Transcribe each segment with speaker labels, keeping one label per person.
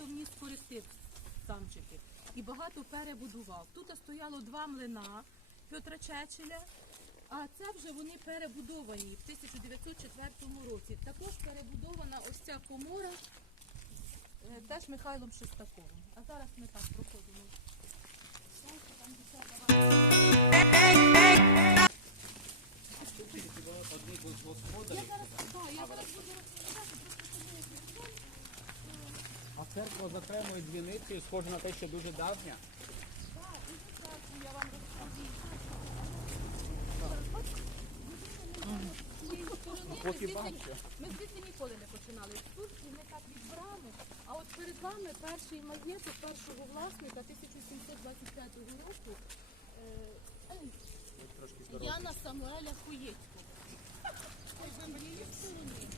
Speaker 1: багато вніс коректив самчики і багато перебудував. Тут стояло два млина Петра Чечеля, а це вже вони перебудовані в 1904 році. Також перебудована ось ця комора е, теж Михайлом Шестаковим. А зараз ми так проходимо. Я зараз, да, я зараз буду розповідати, просто щоб ви прийшли.
Speaker 2: А церква з окремою дзвіницею схожа на те, що дуже давня.
Speaker 1: Так, дуже часто я вам розповім.
Speaker 2: Поки бачу.
Speaker 1: Ми звідси ніколи не починали екскурсії, ми так від брами. А от перед вами перший маєток першого власника 1725 року е, Яна Самуеля Хуєцького. Ой, ви мені є стороні.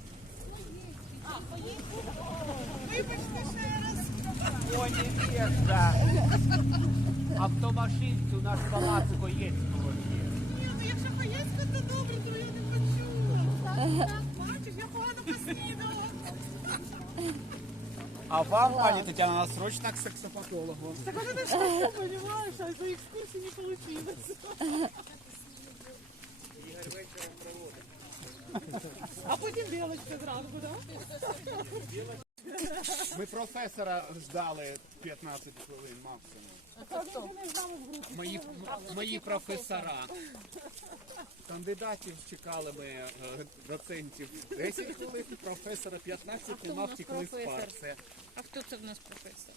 Speaker 1: Хуєцький. А, Хуєцький.
Speaker 2: О, невеста! Автомашинці у нас в палаці Коєцького є.
Speaker 3: Ні, ну якщо поїздка, то добре, то я не хочу. Бачиш, я погано поснідала.
Speaker 2: А вам, пані Тетяна, нас срочно к сексопатологу.
Speaker 3: Так вот это что, понимаешь, а за экскурсии не получилось. А Потім білочка зранку, да?
Speaker 2: Ми професора ждали 15 хвилин максимум.
Speaker 3: А він не з нами в групі.
Speaker 2: Мої, мої професора. Кандидатів чекали ми е, доцентів 10 хвилин, професора 15 нема втікли з пар.
Speaker 4: А хто це в нас професор?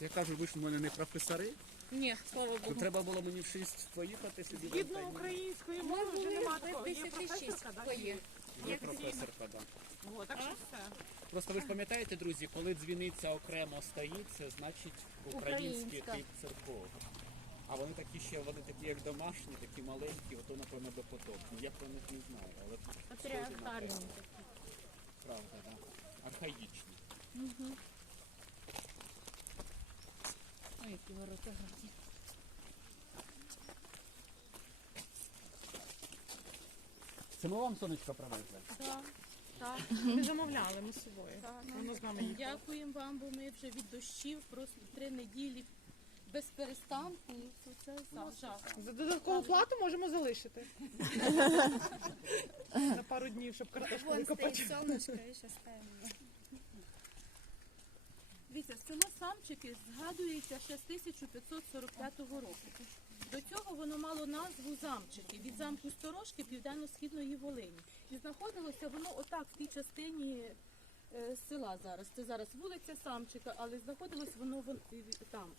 Speaker 2: я кажу, ви ж в мене не професори,
Speaker 4: Ні, слава
Speaker 2: то
Speaker 4: Богу.
Speaker 2: треба було мені в 6 поїхати в
Speaker 3: Згідно української мови вже нема такого. Є
Speaker 4: 36
Speaker 3: професорка,
Speaker 4: є.
Speaker 2: Є професорка, да.
Speaker 3: О, так що все.
Speaker 2: Просто ви ж пам'ятаєте, друзі, коли дзвіниця окремо стоїть, це значить український
Speaker 4: Українська.
Speaker 2: тип церков. А вони такі ще, вони такі як домашні, такі маленькі, ото напевно допотопні. Я про них не знаю, але схожі на те.
Speaker 4: Патріархальні.
Speaker 2: Правда, да. Архаїчні.
Speaker 4: Ой, які ворота гарні.
Speaker 2: Це ми вам сонечко привезли.
Speaker 1: Так, так.
Speaker 3: Ми замовляли ми з собою. Воно з нами їхало.
Speaker 1: Дякуємо вам, бо ми вже від дощів просто три неділі без перестанку. То це жах.
Speaker 3: За додаткову плату можемо залишити. На пару днів, щоб картошку викопати.
Speaker 4: сонечко і ще стемно.
Speaker 1: Дивіться, село Самчики згадується ще з 1545 року. До цього воно мало назву Замчики від замку Сторожки південно-східної Волині. І знаходилося воно отак в тій частині е, села зараз. Це зараз вулиця Самчика, але знаходилось воно вон- там.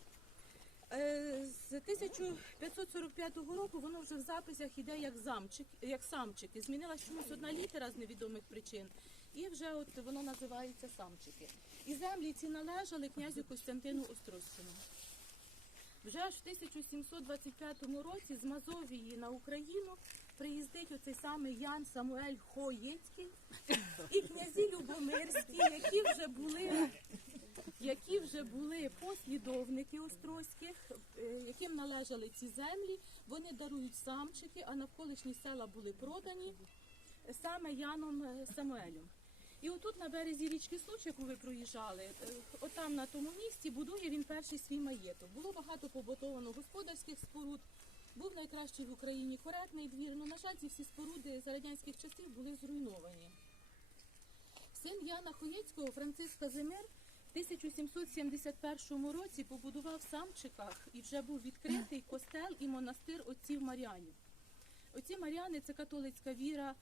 Speaker 1: Е, З 1545 року воно вже в записах іде як замчик, як самчики. Змінилась чомусь одна літера з невідомих причин, і вже от воно називається самчики. І землі ці належали князю Костянтину Острозькому. Вже аж в 1725 році з Мазовії на Україну приїздить оцей самий Ян Самуель Хоєцький і князі Любомирські, які вже були які вже були послідовники Острозьких, е, яким належали ці землі, вони дарують самчики, а навколишні села були продані саме Яном е, Самуелем. І отут на березі річки Случ, яку ви проїжджали, е, отам на тому місці будує він перший свій маєток. Було багато побутовано господарських споруд. Був найкращий в Україні коретний двір. Ну, на жаль, ці всі споруди за радянських часів були зруйновані. Син Яна Хоєцького, Франциск Казимир, в 1771 році побудував в Самчиках і вже був відкритий костел і монастир отців Маріанів. Оці Маріани це католицька віра.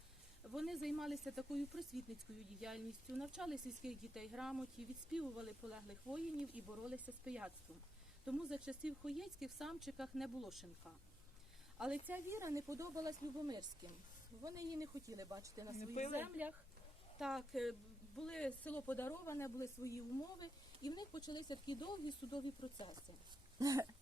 Speaker 1: Вони займалися такою просвітницькою діяльністю, навчали сільських дітей грамоті, відспівували полеглих воїнів і боролися з пияцтвом. Тому за часів Хоєцьких в Самчиках не було шинка. Але ця віра не подобалась Любомирським. Вони її не хотіли бачити на своїх землях. Так, е, були село подароване, були свої умови, і в них почалися такі довгі судові процеси.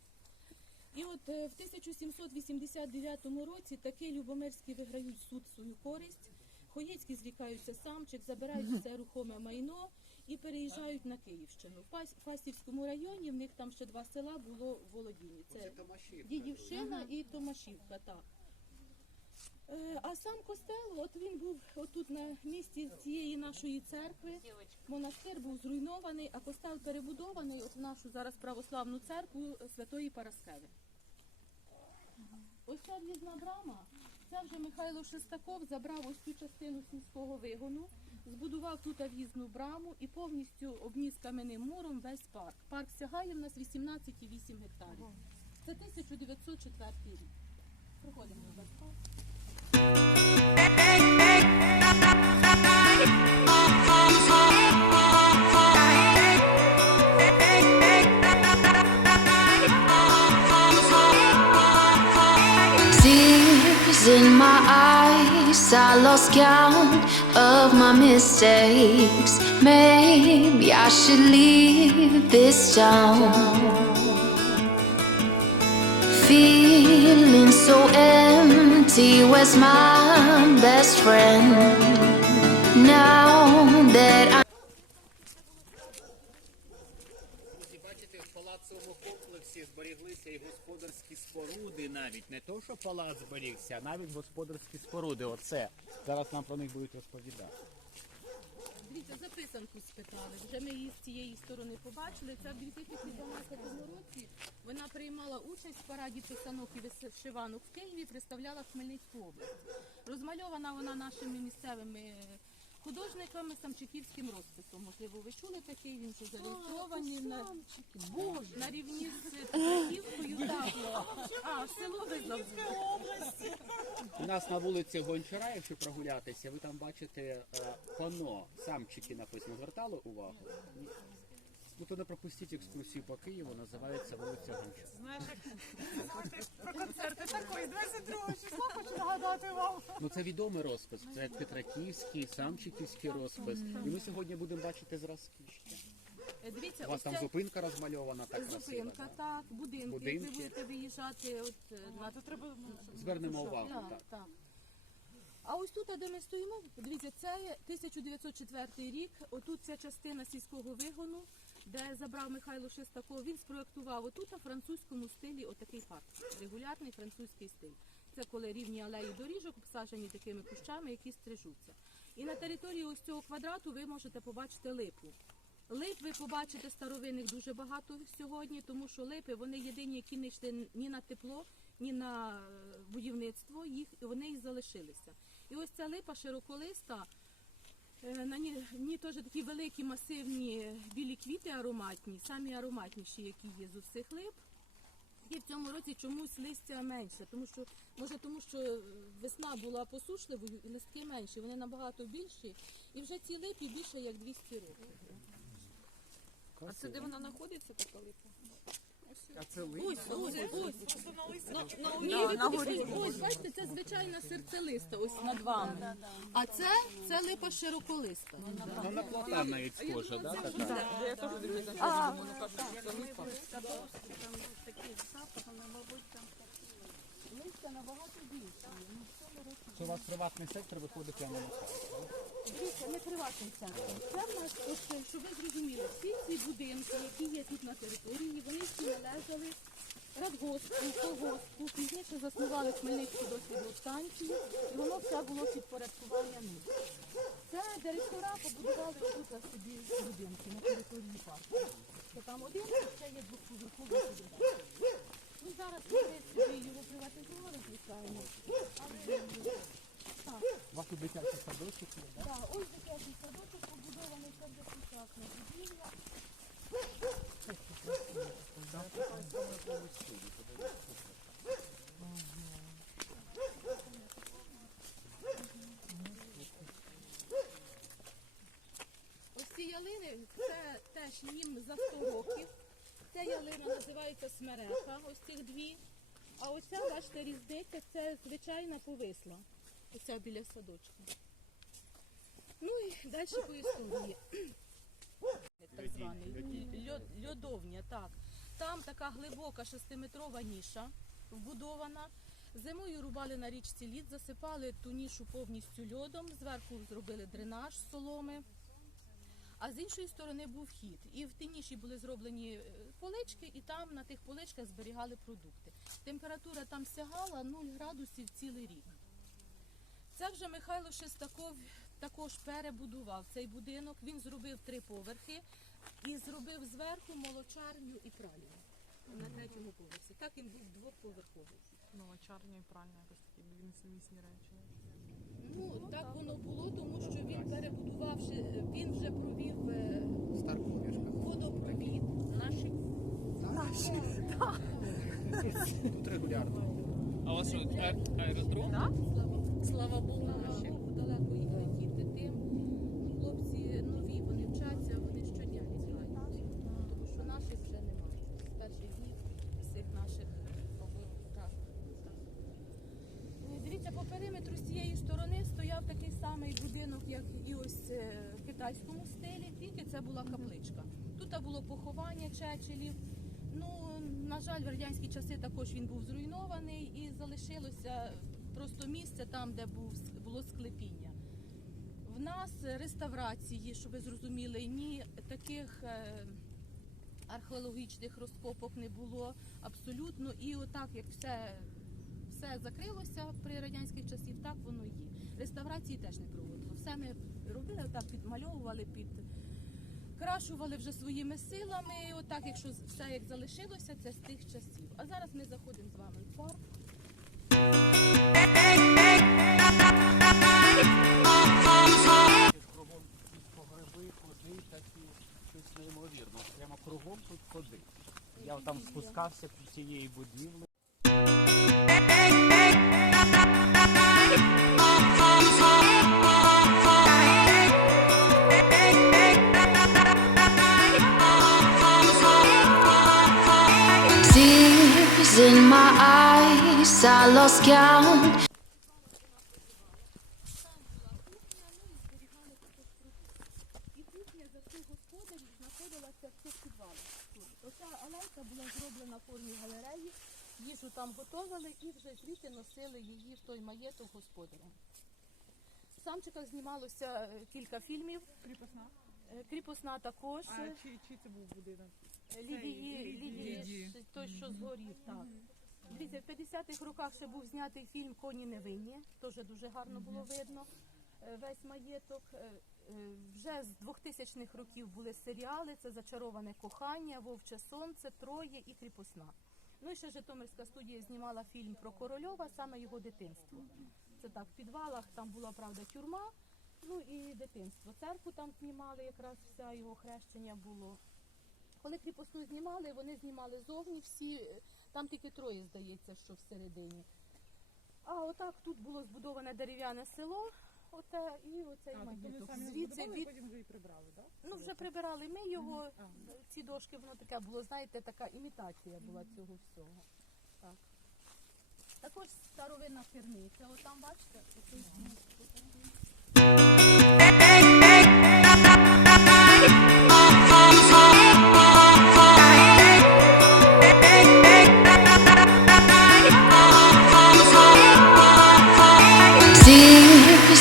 Speaker 1: І от е, в 1789 році таки Любомирські виграють суд свою користь. Хоєцькі зрікаються самчик, забирають все рухоме майно і переїжджають на Київщину. В Фастівському районі в них там ще два села було в володінні. Це
Speaker 2: Томашівка.
Speaker 1: Дідівщина і Томашівка, так. Е, А сам костел, от він був отут на місці цієї нашої церкви. Монастир був зруйнований, а костел перебудований от в нашу зараз православну церкву Святої Параскеви. Ось ця в'їзна брама. Це вже Михайло Шестаков забрав ось цю частину сільського вигону, збудував тут в'їзну браму і повністю обніс кам'яним муром весь парк. Парк сягає в нас 18,8 гектарів. Це 1904 рік. Проходимо на парк.
Speaker 5: Tears in my eyes, I lost count of my mistakes. Maybe I should leave this town. Feeling so empty, where's my best friend? Now that I
Speaker 2: зберіглися і господарські споруди навіть. Не то, що палац зберігся, а навіть господарські споруди. Оце. Зараз нам про них будуть розповідати.
Speaker 1: Дивіться, записанку спитали. Вже ми її з цієї сторони побачили. Це в 2012 році вона приймала участь в параді писанок і вишиванок в Києві, представляла Хмельницьку область. Розмальована вона нашими місцевими художниками самчиківським розписом. Можливо, ви чули такий, він тут зареєстрований на, Боже, на рівні з Петриківкою. А, село ви забули.
Speaker 2: У нас на вулиці Гончара, якщо прогулятися, ви там бачите е, пано, самчики написано. Звертали увагу? Ну то не пропустіть екскурсію по Києву, називається вулиця Гончара.
Speaker 3: Знаєш, як про концерти такої 22 числа хочу нагадати вам.
Speaker 2: Ну це відомий розпис. Це Петраківський, самчиківський розпис. І ми сьогодні будемо бачити зразки ще.
Speaker 1: Е, Дивіться,
Speaker 2: У вас
Speaker 1: ось
Speaker 2: там зупинка розмальована так красиво.
Speaker 1: Зупинка, так, будинки.
Speaker 2: Будинки.
Speaker 1: Ви будете виїжджати от е, на
Speaker 3: Це треба
Speaker 2: Звернемо увагу.
Speaker 1: так,
Speaker 2: Так.
Speaker 1: так. А ось тут, де ми стоїмо, подивіться, це є 1904 рік. Отут ця частина сільського вигону, де забрав Михайло Шестаков. Він спроектував отут у французькому стилі отакий парк. Регулярний французький стиль. Це коли рівні алеї доріжок обсаджені такими кущами, які стрижуться. І на території ось цього квадрату ви можете побачити липу. Лип ви побачите старовинних дуже багато сьогодні, тому що липи вони єдині, які не йшли ні на тепло, ні на е, будівництво, їх вони і залишилися. І ось ця липа широколиста. Е, На ній, в теж такі великі масивні білі квіти ароматні, самі ароматніші, які є з усіх лип. І в цьому році чомусь листя менше, тому що може тому, що весна була посушливою, і листки менші, вони набагато більші. І вже ці липі більше як 200 років.
Speaker 4: А це де вона знаходиться, така липа?
Speaker 2: А це
Speaker 1: Ось, ось, ось.
Speaker 3: на.
Speaker 1: Ні, ви підійшли. Ось, бачите, це звичайна серцелиста, ось над вами. А це, це липа широколиста.
Speaker 2: Ну, на платан навіть схожа, да, така?
Speaker 1: Листя набагато більше.
Speaker 2: Це у вас приватний сектор виходить прямо на сайт.
Speaker 1: Дивіться, не приватний центр. Це в нас, от, щоб ви зрозуміли, всі ці будинки, які є тут на території, вони всі належали радгоспу, колгоспу, пізніше заснували Хмельницьку дослідну станцію, і воно все було підпорядкування ним. Це директора побудували тут собі будинки на території парку. Це там один, ще є двохповерховий будинок. Ну, зараз ми собі його приватизували, звичайно. Але так.
Speaker 2: У вас тут є, да?
Speaker 1: Так, ось дитячий садочок побудований, це вже сучасна будівля. Ось ці ялини, це теж їм за 100 років. Ця ялина називається смерека, ось цих дві. А ось ця, бачите, різниця, це звичайна повисла. Оця біля садочка. Ну і далі по історії. Так званий льод- льодовня, так. Там така глибока шестиметрова ніша вбудована. Зимою рубали на річці лід, засипали ту нішу повністю льодом, зверху зробили дренаж з соломи. а з іншої сторони був вхід. І в тиніші були зроблені е, полички, і там на тих поличках зберігали продукти. Температура там сягала 0 градусів цілий рік. Це вже Михайло Шестаков також перебудував цей будинок. Він зробив три поверхи і зробив зверху молочарню і пральню на третьому поверсі. Так він був двоповерховий.
Speaker 4: Ну, чарня і пральня якось такі несумісні речі.
Speaker 1: Ну так воно було, тому що він перебудувавши, він вже провів е, водопровід. Наші
Speaker 2: Тут регулярно.
Speaker 6: А у вас що, аеродром?
Speaker 1: слава Богу, далеко їх летіти тим. Хлопці нові, вони вчаться, вони щодня літають. Тому що наших вже немає. З перших днів всіх наших так. так. Е, Дивіться, по периметру з цієї сторони стояв такий самий будинок, як і ось е, в китайському стилі, тільки це була капличка. Тут поховання чечелів. Ну, на жаль, в радянські часи також він був зруйнований і залишилося просто місце там, де було склепіння. В нас реставрації, щоб ви зрозуміли, ні таких е, археологічних розкопок не було абсолютно. І отак, як все, все закрилося при радянських часів, так воно є. Реставрації теж не проводило. Все ми робили, так підмальовували, під крашували вже своїми силами. Отак, якщо все як залишилося, це з тих часів. А зараз ми заходимо з вами в парк.
Speaker 2: Кругом якісь погреби, ходи такі, щось неймовірно. Прямо кругом тут ходи. Я там спускався під цієї будівлі.
Speaker 5: My eyes, I lost count.
Speaker 1: І кухня за цих господарів знаходилася в цих Оця алейка була зроблена в формі галереї, їжу там готували і вже звідти носили її в той маєток господарям. В самчиках знімалося е, кілька фільмів.
Speaker 3: Кріпосна.
Speaker 1: Е, Кріпосна також.
Speaker 3: А чи, чи це був будинок?
Speaker 1: Лідії,
Speaker 3: Лідії.
Speaker 1: Лідії,
Speaker 3: Лідії.
Speaker 1: ж- той, що згорів, так. Дивіться, в 50-х роках ще був знятий фільм Коні невинні, теж дуже гарно було видно. е, Весь маєток. Е, е, Вже з 2000-х років були серіали, це Зачароване кохання, Вовче сонце, Троє і Кріпосна. Ну і ще Житомирська студія знімала фільм про Корольова, саме його дитинство. Це так, в підвалах там була, правда, тюрма, ну і дитинство. Церкву там знімали, якраз вся його хрещення було. Коли кріпосну знімали, вони знімали зовні всі, там тільки троє, здається, що всередині. А отак тут було збудоване дерев'яне село, оте і оцей
Speaker 3: А, тобто
Speaker 1: маєток.
Speaker 3: самі
Speaker 1: Звідси
Speaker 3: збудували,
Speaker 1: від
Speaker 3: потім вже і прибрали, так?
Speaker 1: ну вже прибирали ми його.
Speaker 3: А.
Speaker 1: Ці дошки воно таке було, знаєте, така імітація була цього всього. Так. Також старовинна керниця. От там бачите, оцей стіл.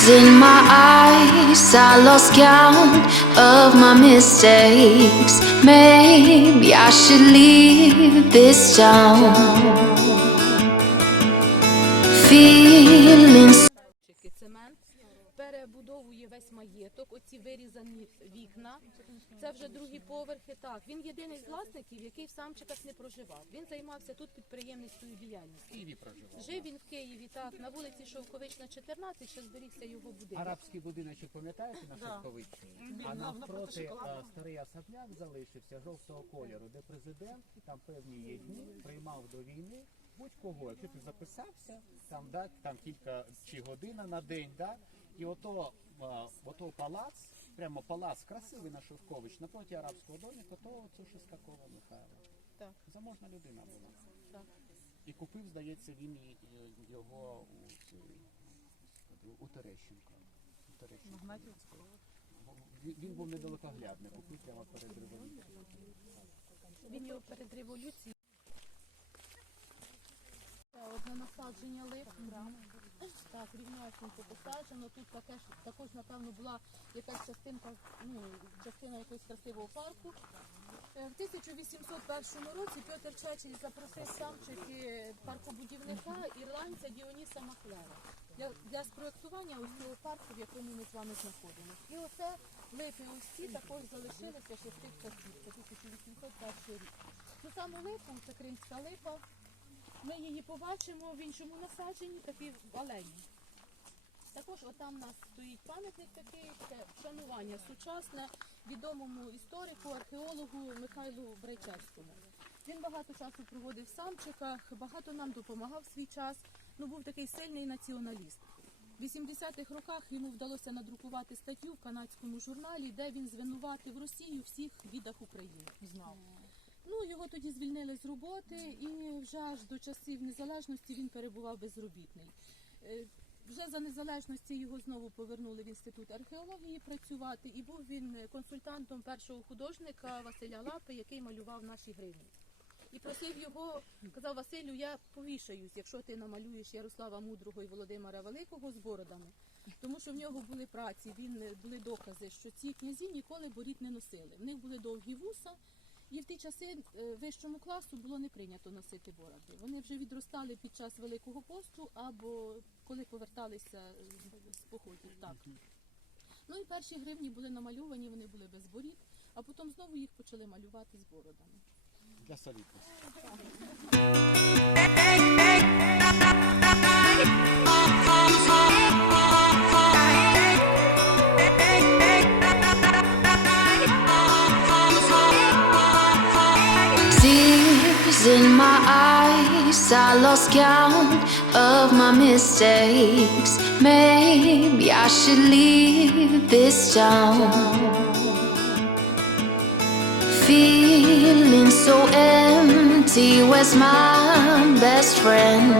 Speaker 5: in my eyes, I lost count of my mistakes. Maybe I should leave this town. Feeling
Speaker 1: перебудовує весь маєток. Оці вирізані вікна. Це вже другі поверхи. Так, він єдиний з власників, який в самчиках не проживав. Він займався тут підприємницькою діяльністю.
Speaker 2: Києві проживав.
Speaker 1: Жив він в Києві, так, на вулиці Шовковична, 14, ще зберігся його будинок.
Speaker 2: Арабський будиночок, пам'ятаєте на Шовковичі? А навпроти е, старий особняк залишився жовтого кольору, де президент там певні є дні приймав до війни будь-кого. Якщо ти записався, там да, там кілька чи година на день, да, і ото, е, ото палац, прямо палац красивий на Шовкович, напроти арабського доміка, то це Шестакова Михайла.
Speaker 1: Так.
Speaker 2: Заможна людина була.
Speaker 1: Так.
Speaker 2: І купив, здається, він його у, у Терещенка. У Терещенка. Він, він був недалекоглядний, купив прямо перед революцією.
Speaker 1: Він його перед революцією. Одне насадження лип. Так, рівнесенько посаджено. Тут таке ж також, напевно, була якась частинка, ну, частина якогось красивого парку. Е, В 1801 році Петр Чечень запросив самчики паркобудівника ірландця Діоніса Маклера для, для спроектування ось цього парку, в якому ми з вами знаходимося. І оце липи ось ці також залишилися ще з тих часів, це 1801 рік. Цю саму липу, це кримська липа, ми її побачимо в іншому насадженні, такі алені. Також отам у нас стоїть пам'ятник такий, таке вшанування сучасне відомому історику, археологу Михайлу Брайчевському. Він багато часу проводив в самчиках, багато нам допомагав в свій час. Ну, був такий сильний націоналіст. В 80-х роках йому вдалося надрукувати статтю в канадському журналі, де він звинуватив Росію всіх бідах України. Знав. Ну, його тоді звільнили з роботи, і вже аж до часів незалежності він перебував безробітний. Е, Вже за незалежності його знову повернули в інститут археології працювати, і був він консультантом першого художника Василя Лапи, який малював наші гривні. І просив його, казав Василю, я повішаюсь, якщо ти намалюєш Ярослава Мудрого і Володимира Великого з бородами. Тому що в нього були праці, він були докази, що ці князі ніколи борід не носили. В них були довгі вуса, і в ті часи е, вищому класу було не прийнято носити бороди. Вони вже відростали під час Великого посту або коли поверталися з- з походів. Так. Ну і перші гривні були намальовані, вони були без борід, а потім знову їх почали малювати з бородами.
Speaker 2: Для солідності.
Speaker 5: I lost count of my mistakes. Maybe I should leave this town. Feeling so empty, where's my best friend?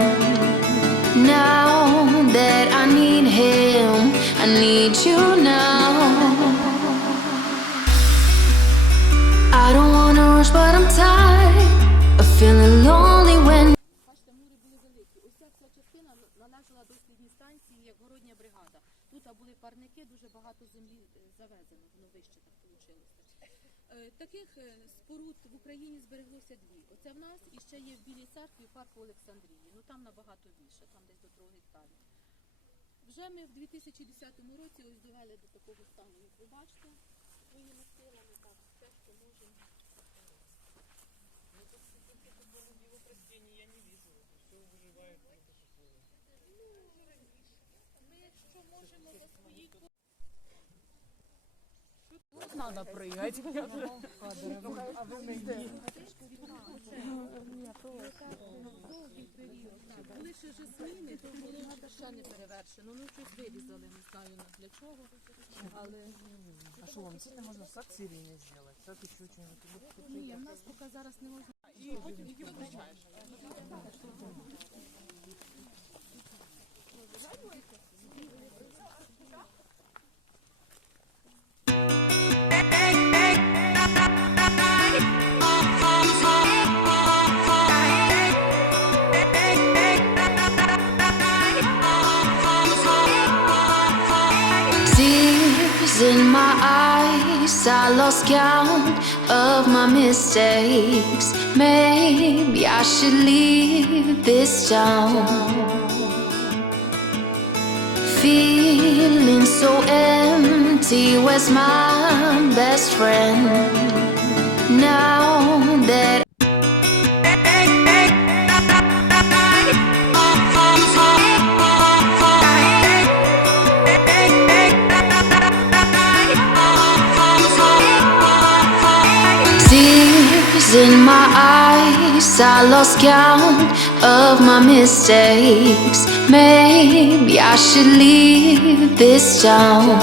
Speaker 5: Now that I need him, I need you now. I don't wanna rush, but I'm tired of feeling
Speaker 1: Тут а, були парники, дуже багато землі е, завезено, воно вище так вийшло. Таких е, споруд в Україні збереглося дві. Оце в нас і ще є в Білій церкві парк в Олександрії. Ну там набагато більше, там десь до трьох гектарів. Вже ми в 2010 році ось довели до такого стану, як ви бачите, своїми силами, так, все, що можемо. Ми якщо можемо за свої
Speaker 4: Надо прыгать.
Speaker 1: довгий період. Так, Були ще жасміни, то було ще не перевершено. Ну щось вирізали, не знаю для чого. Але
Speaker 3: А что вам действительно можно сад сирени сделать? Сад еще что-нибудь.
Speaker 1: ні, в нас поки зараз не можна.
Speaker 5: Tears eyes, I lost count of my mistakes. Maybe I should leave this town. Feeling so empty, where's my best friend? Now that In my eyes, I lost count of my mistakes. Maybe I should leave this town.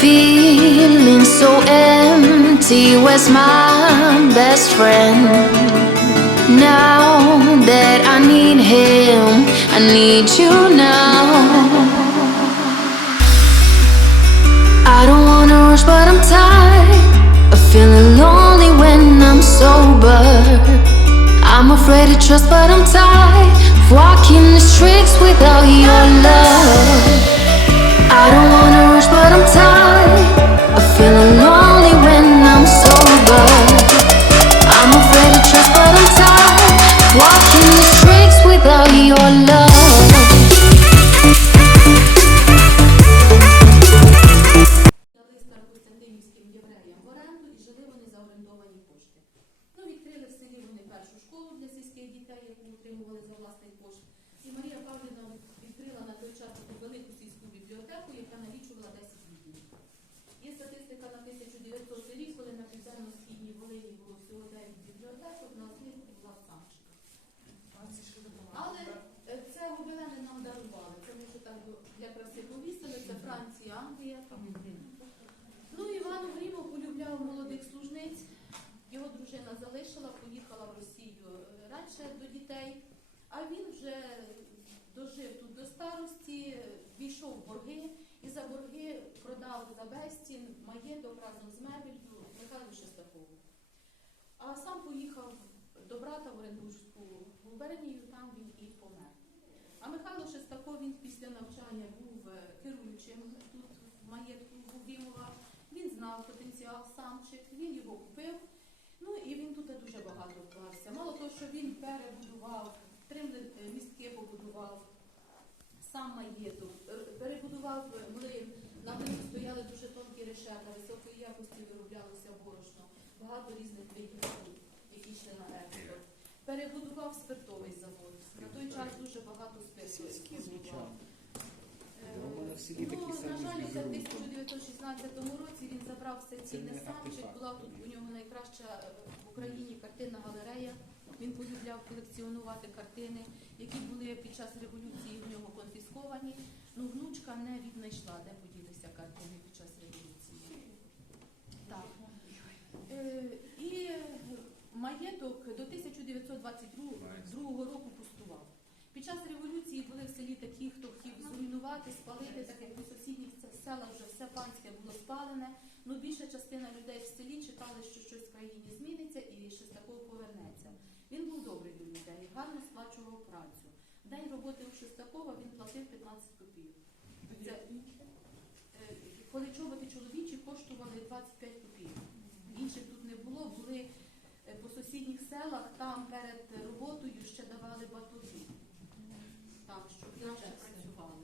Speaker 5: Feeling so empty, where's my best friend? Now that I need him, I need you now. I don't wanna rush, but I'm tired feeling lonely when I'm sober. I'm afraid to trust, but I'm tired of Walking the streets without your love. I don't wanna rush, but I'm tired of feeling lonely when I'm sober.
Speaker 1: Перебудував, три е, містки побудував, сам маєток, перебудував млин. На млині стояли дуже тонкі решета, високої якості вироблялося борошно, багато різних видів які йшли на експорт. Перебудував спиртовий завод. На той час дуже багато спирту. Е,
Speaker 2: У
Speaker 1: Ну, на жаль, в 1916 році він забрав все цінне
Speaker 2: артефакт.
Speaker 1: Була тут у нього найкраща е, в Україні картинна галерея. Він полюбляв колекціонувати картини, які були під час революції в нього конфісковані. Ну, внучка не віднайшла, де поділися картини під час революції. Так. Е, і маєток до 1922 року пустував. Під час революції були в селі такі, хто хотів зруйнувати, спалити, так як у сусідніх селах вже все панське було спалене. Ну, більша частина людей в селі чекали, що щось в країні зміниться і Шестаков повернеться. Він був добрий до людей, гарно сплачував працю. В день роботи Шестакова він платив 15 копійок. Це, е, коли чоботи чоловічі коштували 25 копійок. Інших тут не було, були е, по сусідніх селах, там перед роботою ще давали батоги. Так, щоб інакше працювали.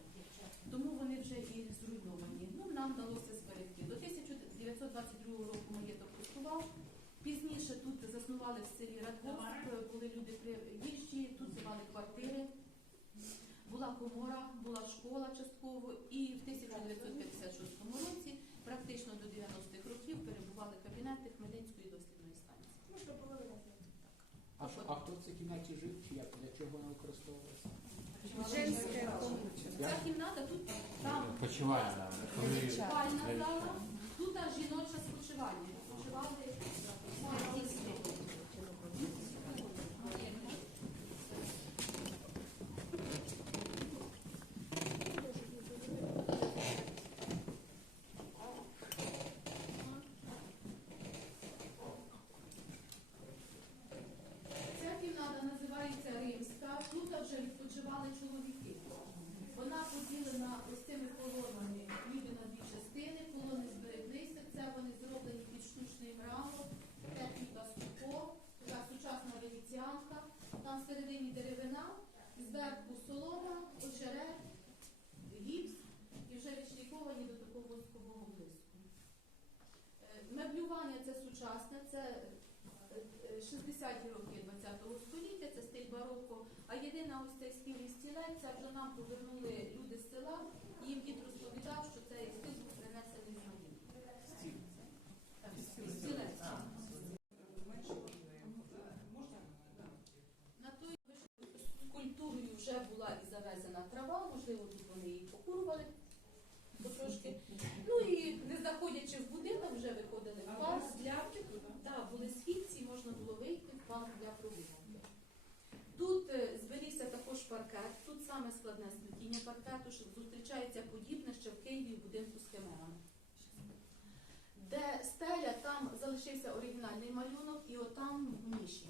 Speaker 1: Тому вони вже і зруйновані. Ну, нам вдалося зберегти. До 1922 року маєток пустував. Пізніше тут заснували в селі Радгосп, були люди приїжджі, тут давали квартири. Була комора, була школа частково, і в 1956 році, практично до 90-х років, перебували кабінети Хмельницької дослідної станції.
Speaker 2: А, що- а хто в цій кімнаті жив? Чи як? Для чого вона використовувалася?
Speaker 1: Ця кімната тут там
Speaker 7: Почивальна. Коли
Speaker 1: спальна зала, тут аж жіноче спочивання. Спочивали Ця кімната називається Римська. Тут вже відпочивали чоловіки. Вона поділена ось цими колонами ніби на дві частини. Колони збереглися. Це вони зроблені під штучний мрамор, техніка ступо, така сучасна венеціанка. Там всередині деревина, зверху солома, очерет, гіпс і вже відшліфовані до такого воскового блиску. Е, Меблювання це сучасне, це е, 60-ті роки ХХ століття, це стиль бароко. А єдина ось цей стіль і стілець, це вже нам повернули люди з села. Їм дід розповідав, що цей стиль був принесений з Марії. Так, Стілець. На той скульптурою вже була і завезена трава, можливо, тут вони її покурували потрошки. Ну і не заходячи в будинок, вже виходили в парк. Так, були східці, можна було вийти в парк для прогулянки. Тут е, зберігся також паркет, тут саме складне сплетіння паркету, що зустрічається подібне ще в Києві в будинку з химерами. Де стеля, там залишився оригінальний малюнок, і отам ніші.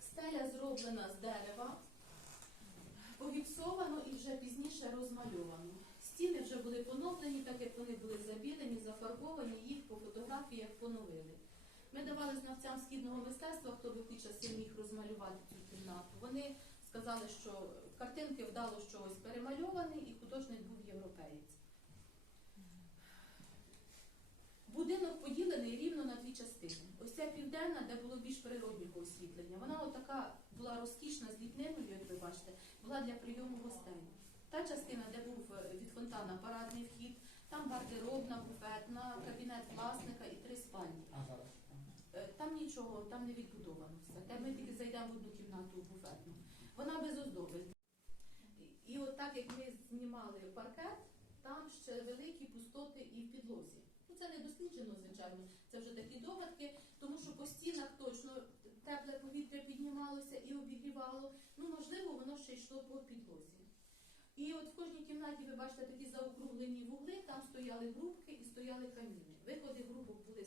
Speaker 1: Стеля зроблена з дерева. Погіпсовано і вже пізніше розмальовано. Стіни вже були поновлені, так як вони були забілені, зафарбовані, їх по фотографіях поновили. Ми давали знавцям східного мистецтва, хто би в ті часи міг розмалювати цю кімнату. Вони сказали, що картинки вдало, що ось перемальований, і художник був європеєць. Будинок поділений рівно на дві частини. Ось ця південна, де було більш природнього освітлення. Вона отака була розкішна з ліпниною, як ви бачите, була для прийому гостей. Та частина, де був е, від фонтана парадний вхід, там гардеробна, буфетна, кабінет власника і три спальні. Е, Там нічого, там не відбудовано все. Де ми тільки зайдемо в одну кімнату буфетну. Вона без оздоби. І- от так як ми знімали паркет, там ще великі пустоти і в підлозі. Ну це не досліджено, звичайно. Це вже такі догадки, тому що по стінах точно тепле повітря піднімалося і обігрівало. Ну, можливо, воно ще йшло по підлозі. І от в кожній кімнаті ви бачите такі заокруглені вугли, там стояли грубки і стояли каміни. Виходи грубок були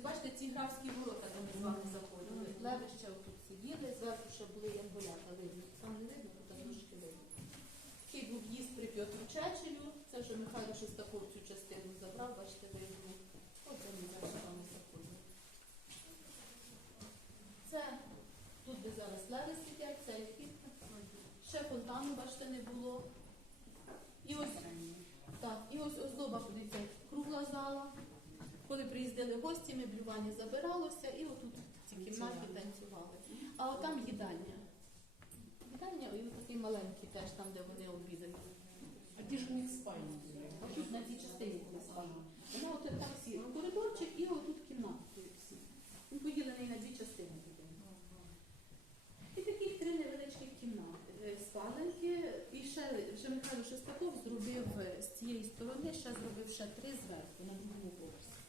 Speaker 1: бачите, ці графські ворота, там ми з вами заходили. Леви ще тут сиділи, зверху ще були янголята видно. Там не видно, тут трошки видно. Такий був в'їзд при Петру Чечелю. Це вже Михайло Шестаков цю частину забрав, бачите, видно. От де ми зараз з вами заходимо. Це тут, де зараз леви сидять, це вхід. Ще фонтану, бачите, не було. І ось, так, і ось оздоба, подивіться, кругла зала. Коли приїздили гості, меблювання забиралося, і отут в цій кімнаті танцювали. А отам їдальня. Їдальня, і такий маленький теж там, де вони обідають.
Speaker 3: А ті ж у них спальні були.
Speaker 1: Отут на цій частині були спальні. Вона от так всі. Коридорчик і отут кімнати всі. Він поділений на дві частини буде. І таких три невеличких кімнати. Е, Спаленки. І ще вже Михайло Шестаков зробив е, з цієї сторони, ще зробив ще три зверху на другому поверсі.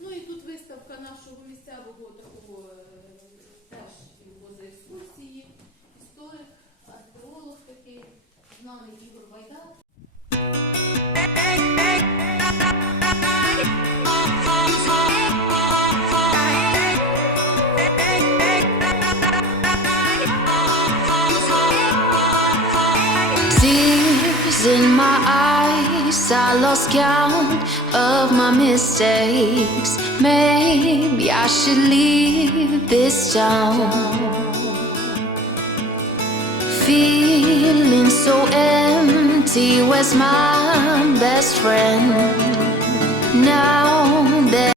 Speaker 1: Ну і тут виставка нашого місцевого такого е, теж воза екскурсії, історик, археолог такий, знаний Ігор.
Speaker 5: Tears in my eyes, I lost count of my mistakes. Maybe I should leave this town. Feeling so empty, where's my best friend? Now that